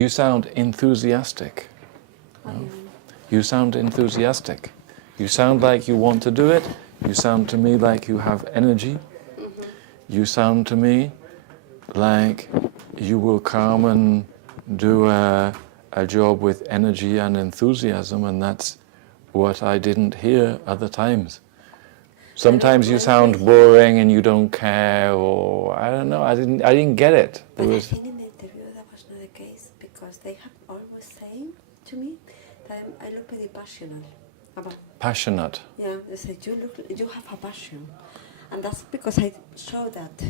You sound enthusiastic. No? You sound enthusiastic. You sound like you want to do it. You sound to me like you have energy. You sound to me like you will come and do a job with energy and enthusiasm, and that's what I didn't hear other times. Sometimes you sound boring and you don't care, or I don't know. I didn't get it. But I think in the interview that was not the case, because they have always saying to me that I look pretty passionate. Passionate. Yeah, they say you have a passion, and that's because I show that.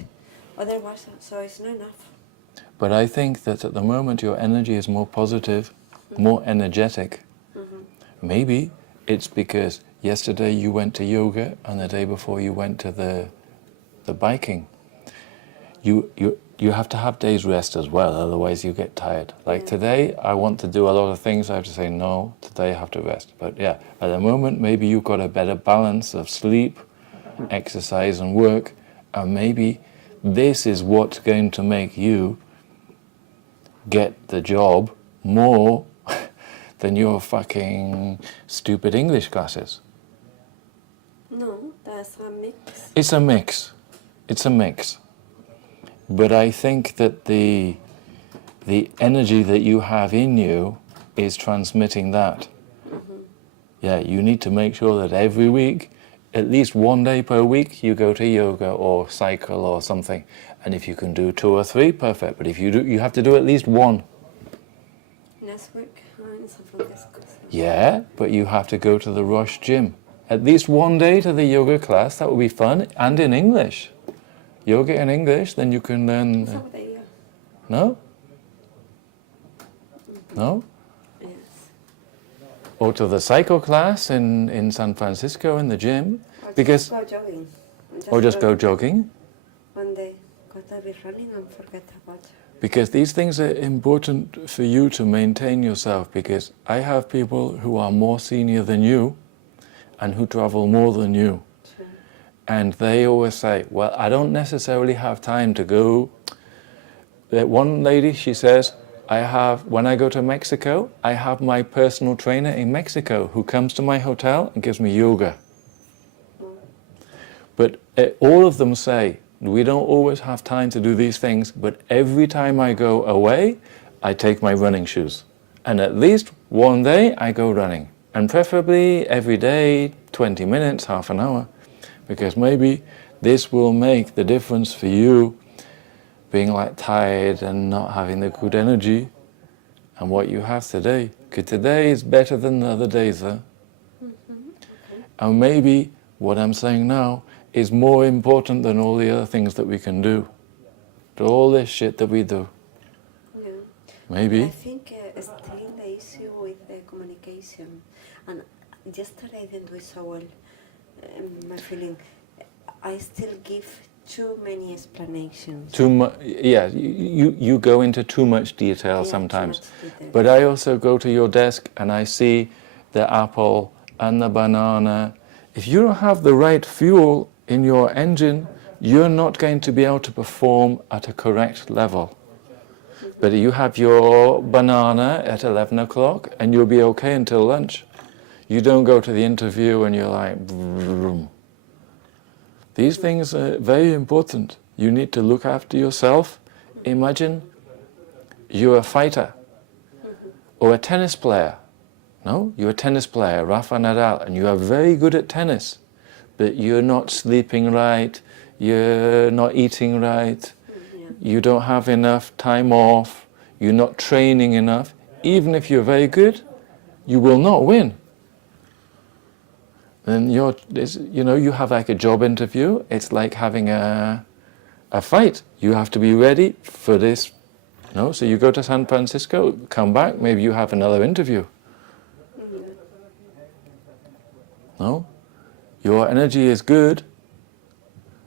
Otherwise, so it's not enough. But I think that at the moment your energy is more positive, more energetic. Maybe it's because yesterday you went to yoga and the day before you went to the biking. You have to have days rest as well, otherwise you get tired. Like today, I want to do a lot of things, I have to say no, today I have to rest. But yeah, at the moment maybe you've got a better balance of sleep, exercise and work, and maybe this is what's going to make you get the job more than your fucking stupid English classes. No, that's a mix. It's a mix. It's a mix. But I think that the energy that you have in you is transmitting that. Yeah, you need to make sure that every week, at least one day per week, you go to yoga or cycle or something. And if you can do 2 or 3, perfect. But if you do, you have to do at least 1. Next week, in San Francisco. Yeah, but you have to go to the Rush gym. At least 1 day to the yoga class, that would be fun, and in English. Yoga in English, then you can learn... No? No? Yes. Or to the cycle class in San Francisco in the gym. Because, go jogging. or just go jogging. One day, because I'll be running and forget about it. Because these things are important for you to maintain yourself, because I have people who are more senior than you and who travel more than you. True. And they always say, well, I don't necessarily have time to go. That one lady, she says, when I go to Mexico, I have my personal trainer in Mexico who comes to my hotel and gives me yoga. But all of them say, we don't always have time to do these things, but every time I go away, I take my running shoes. And at least one day I go running. And preferably every day, 20 minutes, half an hour. Because maybe this will make the difference for you being like tired and not having the good energy and what you have today. Because today is better than the other days, huh? And maybe what I'm saying now is more important than all the other things that we can do. All this shit that we do. Yeah. Maybe. I think still the issue with the communication. And yesterday I didn't do it so well. My feeling, I still give too many explanations. Too much, yeah. You go into too much detail sometimes. Too much detail. But I also go to your desk and I see the apple and the banana. If you don't have the right fuel in your engine, you're not going to be able to perform at a correct level. But you have your banana at 11 o'clock and you'll be okay until lunch. You don't go to the interview and you're like, vroom. These things are very important. You need to look after yourself. Imagine you're a fighter or a tennis player. No, you're a tennis player, Rafa Nadal, and you are very good at tennis, but you're not sleeping right, you're not eating right, you don't have enough time off, you're not training enough. Even if you're very good, you will not win. Then you have like a job interview. It's like having a fight. You have to be ready for this. No, so you go to San Francisco, come back, maybe you have another interview. No, your energy is good,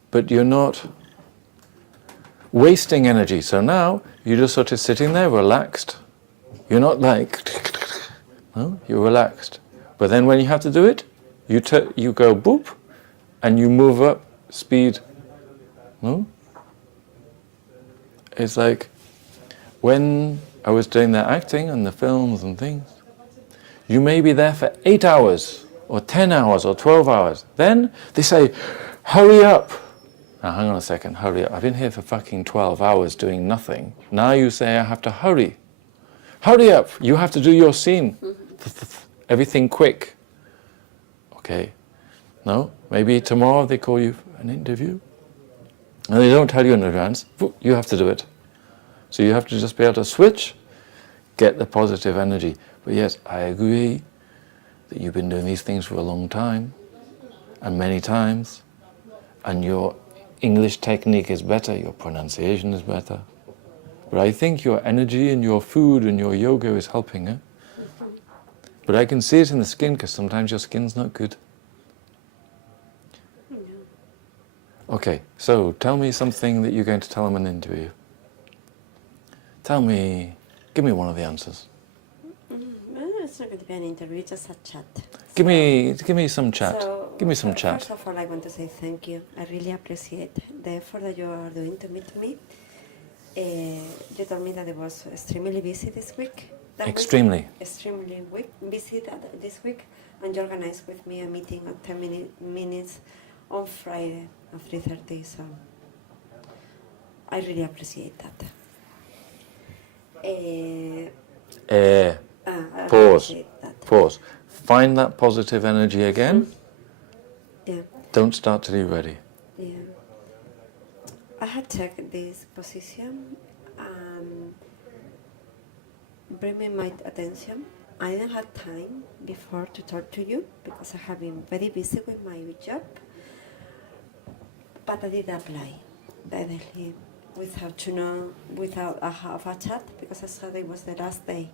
but you're not wasting energy. So now you're just sort of sitting there relaxed. You're not like, no, you're relaxed. But then when you have to do it, you go boop, and you move up speed. No? It's like when I was doing the acting and the films and things. You may be there for 8 hours, or 10 hours, or 12 hours. Then they say, hurry up. Now, hang on a second, hurry up. I've been here for fucking 12 hours doing nothing. Now you say I have to hurry. Hurry up, you have to do your scene. Everything quick. Okay. No, maybe tomorrow they call you for an interview. And they don't tell you in advance, you have to do it. So you have to just be able to switch, get the positive energy. But yes, I agree that you've been doing these things for a long time, and many times, and your English technique is better, your pronunciation is better. But I think your energy and your food and your yoga is helping, eh? But I can see it in the skin, because sometimes your skin's not good. Okay, so tell me something that you're going to tell them in an interview. Tell me, give me one of the answers. It's not going to be an interview, just a chat. Give me some chat. Give me some chat. First of all, I want to say thank you. I really appreciate the effort that you are doing to meet me. You told me that it was extremely busy this week. Extremely. Extremely busy this week, and you organized with me a meeting of 10 minutes on Friday at 3:30. So I really appreciate that. Pause. Pause. Find that positive energy again. Yeah. Don't start till you're ready. Yeah. I had checked this position and bring me my attention. I didn't have time before to talk to you because I have been very busy with my job. But I did apply directly without a chat, because I said it was the last day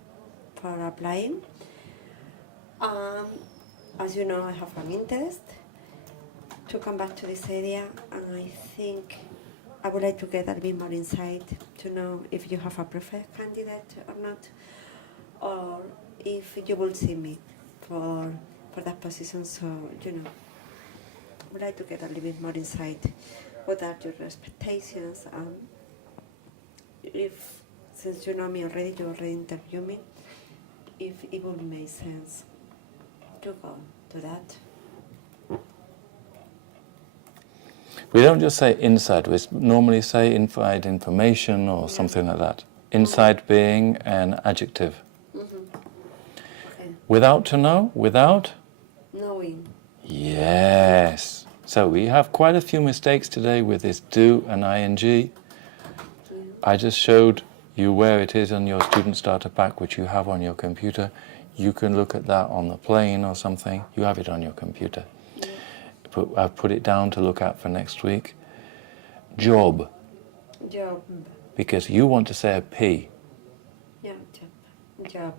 for applying. As you know, I have an interest to come back to this area, and I think I would like to get a little bit more insight to know if you have a preferred candidate or not, or if you will see me for that position. So, I would like to get a little bit more insight. What are your expectations? If, since you know me already, you already interviewed me, if it would make sense to go to that. We don't just say inside, we normally say inside information or something like that. Inside being an adjective. Okay. Without to know? Without? Knowing. Yes. So we have quite a few mistakes today with this do and ing. I just showed you where it is on your student starter pack, which you have on your computer. You can look at that on the plane or something. You have it on your computer. Yeah. I've put it down to look at for next week. Job. Job. Because you want to say a P. Yeah, job. Job.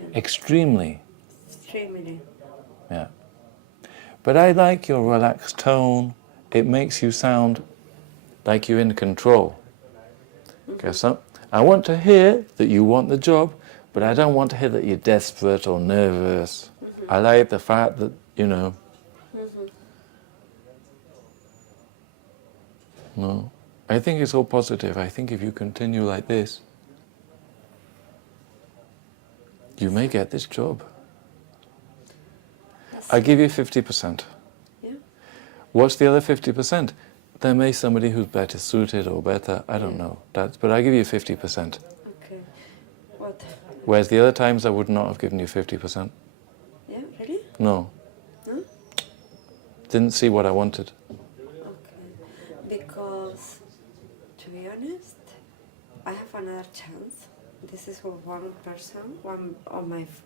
Yeah. Extremely. Extremely. Yeah. But I like your relaxed tone. It makes you sound like you're in control. Okay, so I want to hear that you want the job, but I don't want to hear that you're desperate or nervous. I like the fact that, No, I think it's all positive. I think if you continue like this, you may get this job. I give you 50%. Yeah. What's the other 50%? There may be somebody who's better suited or better, I don't know. But I give you 50%. Okay. What? Whereas the other times I would not have given you 50%. Yeah, really? No. No? Didn't see what I wanted. Okay. Because, to be honest, I have another chance. This is for one person, one of my